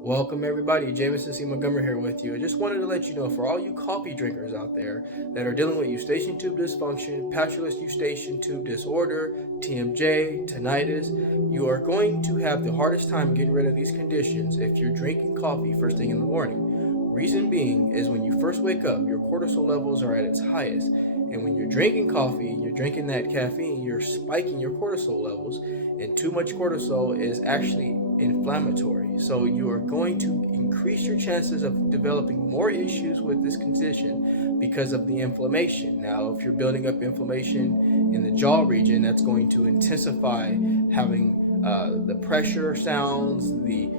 Welcome everybody, Jameson C. Montgomery here with you. I just wanted to let you know, for all you coffee drinkers out there that are dealing with Eustachian Tube Dysfunction, patulous Eustachian Tube Disorder, TMJ, tinnitus, you are going to have the hardest time getting rid of these conditions if you're drinking coffee first thing in the morning. Reason being is when you first wake up, your cortisol levels are at its highest. And when you're drinking coffee, you're drinking that caffeine, you're spiking your cortisol levels. And too much cortisol is actually inflammatory. So you are going to increase your chances of developing more issues with this condition because of the inflammation. Now, if you're building up inflammation in the jaw region, that's going to intensify having the pressure sounds, the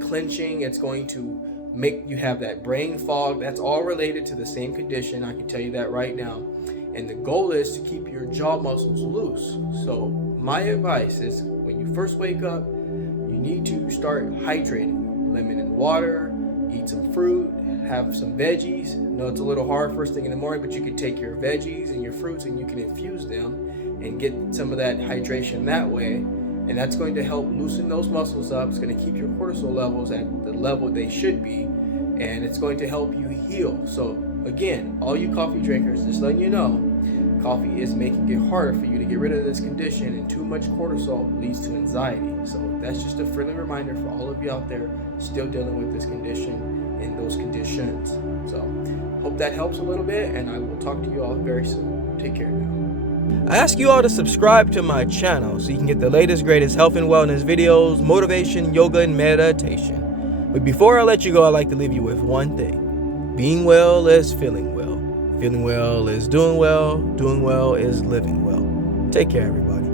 clenching. It's going to make you have that brain fog. That's all related to the same condition. I can tell you that right now. And the goal is to keep your jaw muscles loose. So my advice is, when you first wake up, you need to start hydrating. Lemon and water, eat some fruit, have some veggies. I know it's a little hard first thing in the morning, but you can take your veggies and your fruits and you can infuse them and get some of that hydration that way. And that's going to help loosen those muscles up. It's going to keep your cortisol levels at the level they should be, and it's going to help you heal. So again, all you coffee drinkers, just letting you know, coffee is making it harder for you to get rid of this condition, and too much cortisol leads to anxiety. So that's just a friendly reminder for all of you out there still dealing with this condition and those conditions. So hope that helps a little bit, and I will talk to you all very soon. Take care now. I ask you all to subscribe to my channel so you can get the latest, greatest health and wellness videos, motivation, yoga, and meditation. But before I let you go, I'd like to leave you with one thing. Being well is feeling well. Feeling well is doing well is living well. Take care, everybody.